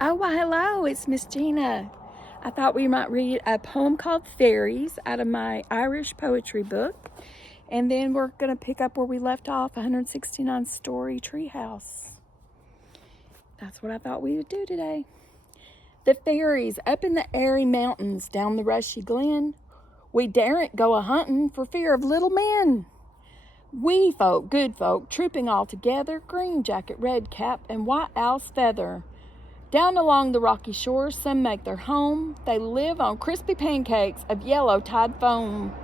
Oh, well, hello, it's Miss Gina. I thought we might read a poem called Fairies out of my Irish poetry book. And then we're going to pick up where we left off, 169 Story Treehouse. That's what I thought we would do today. The fairies up in the airy mountains down the rushy glen. We daren't go a-hunting for fear of little men. Wee folk, good folk, trooping all together, green jacket, red cap, and white owl's feather. Down along the rocky shores, some make their home. They live on crispy pancakes of yellow tide foam.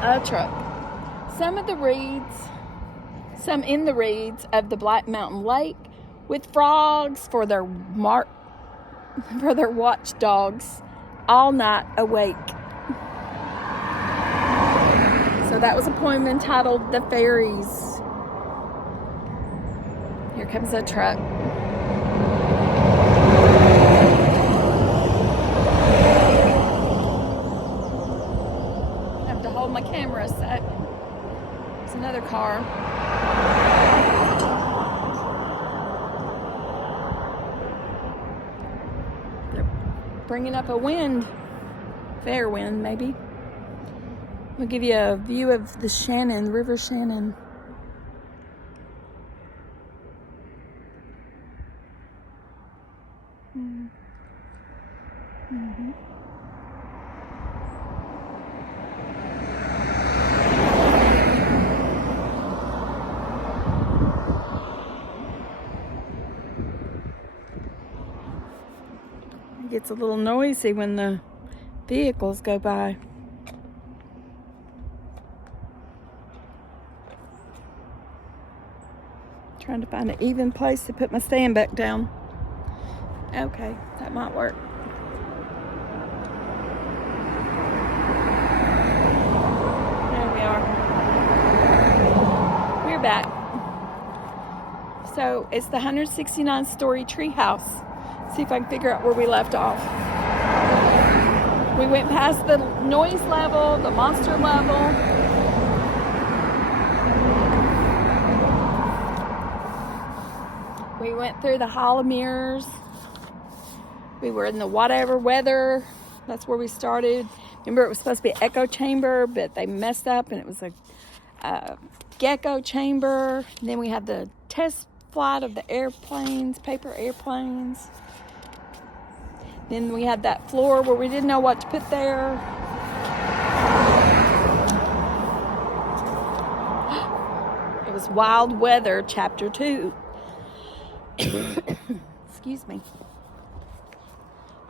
A truck. Some in the reeds of the Black Mountain Lake, with frogs for their watchdogs, all night awake. So that was a poem entitled The Fairies. Here comes a truck. I have to hold my camera a sec. It's another car. They're bringing up a wind. Fair wind, maybe. I'll give you a view of the Shannon, River Shannon. Mm-hmm. It gets a little noisy when the vehicles go by. Trying to find an even place to put my stand back down. Okay, that might work. There we are. We're back. So it's the 169 Story Treehouse. See if I can figure out where we left off. We went past the noise level, the monster level. We went through the Hall of Mirrors. We were in the whatever weather. That's where we started. Remember, it was supposed to be an echo chamber, but they messed up and it was a gecko chamber. And then we had the test flight of the airplanes, paper airplanes. Then we had that floor where we didn't know what to put there. It was Wild Weather, Chapter 2. Excuse me.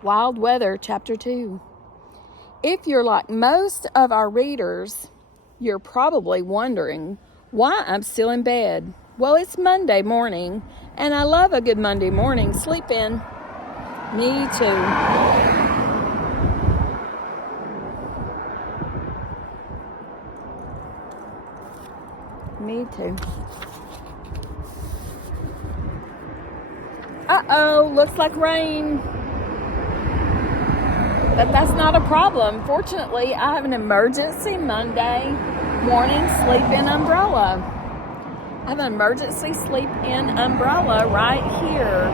Wild Weather, Chapter 2. If you're like most of our readers, you're probably wondering why I'm still in bed. Well, it's Monday morning, and I love a good Monday morning sleep in. Me too. Me too. Uh-oh, looks like rain. But that's not a problem. Fortunately, I have an emergency Monday morning sleep-in umbrella. I have an emergency sleep-in umbrella right here.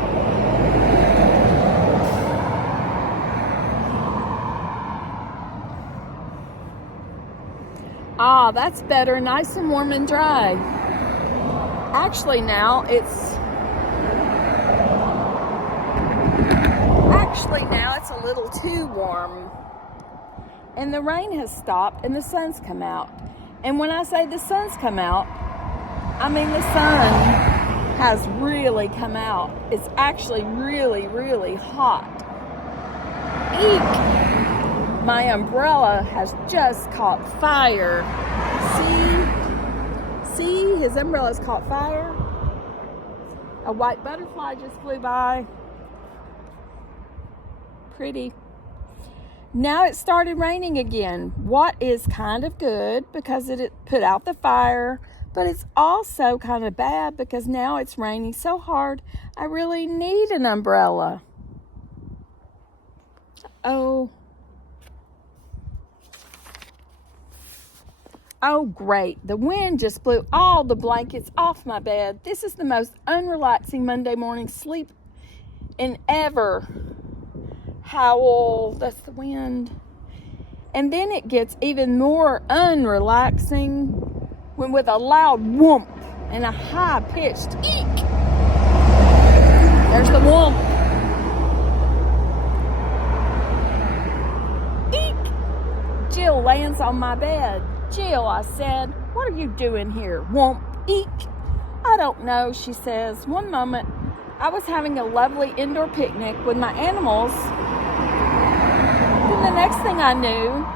Ah, that's better. Nice and warm and dry. Actually, now it's a little too warm. And the rain has stopped and the sun's come out. And when I say the sun's come out, I mean the sun has really come out. It's actually really, really hot. Eek! My umbrella has just caught fire. See, his umbrella's caught fire. A white butterfly just flew by. Pretty. Now it started raining again. What is kind of good because it put out the fire, but it's also kind of bad because now it's raining so hard I really need an umbrella. Oh. Oh, great. The wind just blew all the blankets off my bed. This is the most unrelaxing Monday morning sleep in ever. Howl. That's the wind. And then it gets even more unrelaxing when with a loud whoomp and a high-pitched eek. There's the whoomp. Eek. Jill lands on my bed. Jill, I said, what are you doing here? Whoomp, eek. I don't know, she says. One moment, I was having a lovely indoor picnic with my animals. Then the next thing I knew,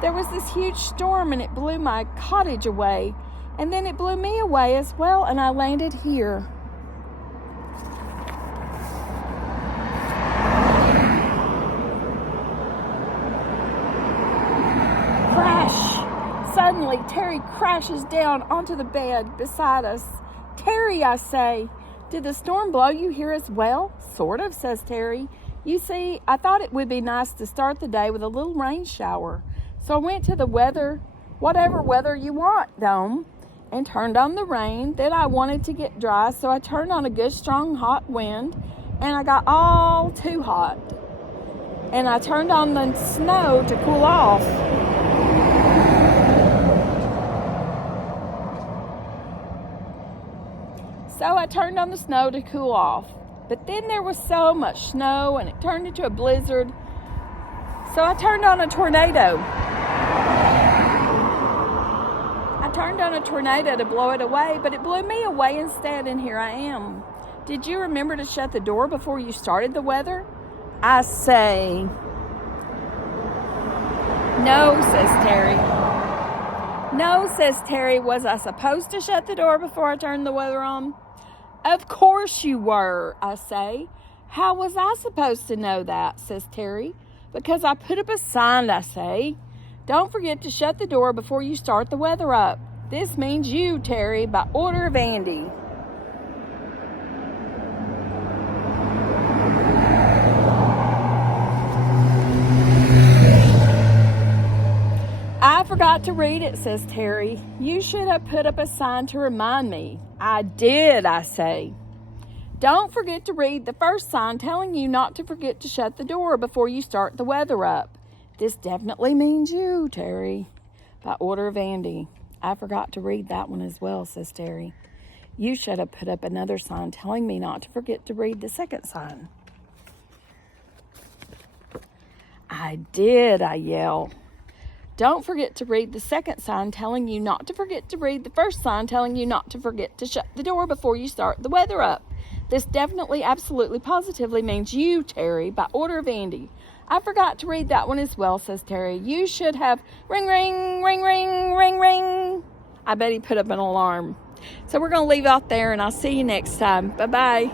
there was this huge storm and it blew my cottage away. And then it blew me away as well, and I landed here. Crash! Suddenly, Terry crashes down onto the bed beside us. Terry, I say, did the storm blow you here as well? Sort of, says Terry. You see, I thought it would be nice to start the day with a little rain shower. So I went to the whatever weather you want dome, and turned on the rain. Then I wanted to get dry, so I turned on a good strong hot wind, and I got all too hot. And I turned on the snow to cool off. So I turned on the snow to cool off. But then there was so much snow, and it turned into a blizzard. So I turned on a tornado. I turned on a tornado to blow it away, but it blew me away instead, and here I am. Did you remember to shut the door before you started the weather? I say. No, says Terry. No, says Terry. Was I supposed to shut the door before I turned the weather on? Of course you were, I say. How was I supposed to know that, says Terry? Because I put up a sign, I say. Don't forget to shut the door before you start the weather up. This means you, Terry, by order of Andy. I forgot to read it, says Terry. You should have put up a sign to remind me. I did, I say. Don't forget to read the first sign telling you not to forget to shut the door before you start the weather up. This definitely means you, Terry. By order of Andy. I forgot to read that one as well, says Terry. You should have put up another sign telling me not to forget to read the second sign. I did, I yell. Don't forget to read the second sign telling you not to forget to read the first sign telling you not to forget to shut the door before you start the weather up. This definitely, absolutely, positively means you, Terry, by order of Andy. I forgot to read that one as well, says Terry. You should have ring, ring, ring, ring, ring, ring. I bet he put up an alarm. So we're going to leave out there, and I'll see you next time. Bye-bye.